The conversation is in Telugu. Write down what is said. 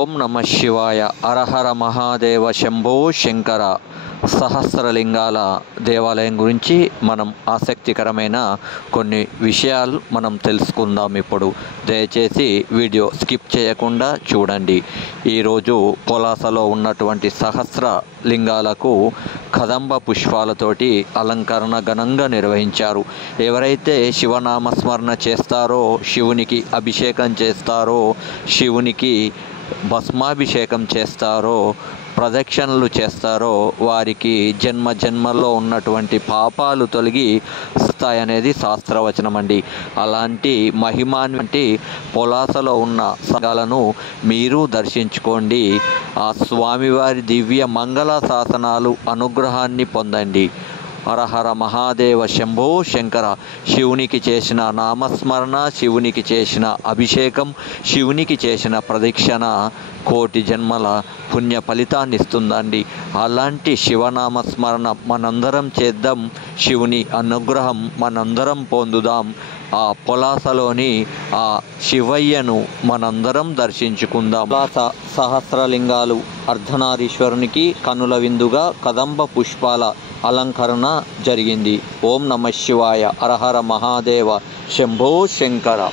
ఓం నమ శివాయ. హరహర మహాదేవ శంభో శంకర. సహస్రలింగాల దేవాలయం గురించి మనం ఆసక్తికరమైన కొన్ని విషయాలు మనం తెలుసుకుందాం. ఇప్పుడు దయచేసి వీడియో స్కిప్ చేయకుండా చూడండి. ఈరోజు పొలాసలో ఉన్నటువంటి సహస్ర లింగాలకు కదంబ పుష్పాలతోటి అలంకరణ ఘనంగా నిర్వహించారు. ఎవరైతే శివనామస్మరణ చేస్తారో, శివునికి అభిషేకం చేస్తారో, శివునికి భస్మాభిషేకం చేస్తారో, ప్రదక్షిణలు చేస్తారో వారికి జన్మ జన్మల్లో ఉన్నటువంటి పాపాలు తొలగి వస్తాయనేది శాస్త్రవచనం అండి. అలాంటి మహిమాన్వంటి పొలాసలో ఉన్న సంఘాలను మీరు దర్శించుకోండి. ఆ స్వామివారి దివ్య మంగళ శాసనాలు అనుగ్రహాన్ని పొందండి. హరహర మహాదేవ శంభో శంకర. శివునికి చేసిన నామస్మరణ, శివునికి చేసిన అభిషేకం, శివునికి చేసిన ప్రదక్షిణ కోటి జన్మల పుణ్య ఫలితాన్ని ఇస్తుందండి. అలాంటి శివనామస్మరణ మనందరం చేద్దాం. శివుని అనుగ్రహం మనందరం పొందుదాం. ఆ పొలాసలోని ఆ శివయ్యను మనందరం దర్శించుకుందాం. పొలాస సహస్రలింగాలు అర్ధనారీశ్వరునికి కనుల విందుగా కదంబ పుష్పాల అలంకరణ జరిగింది. ఓం నమ శివాయ. హరహర మహాదేవ శంభో శంకర.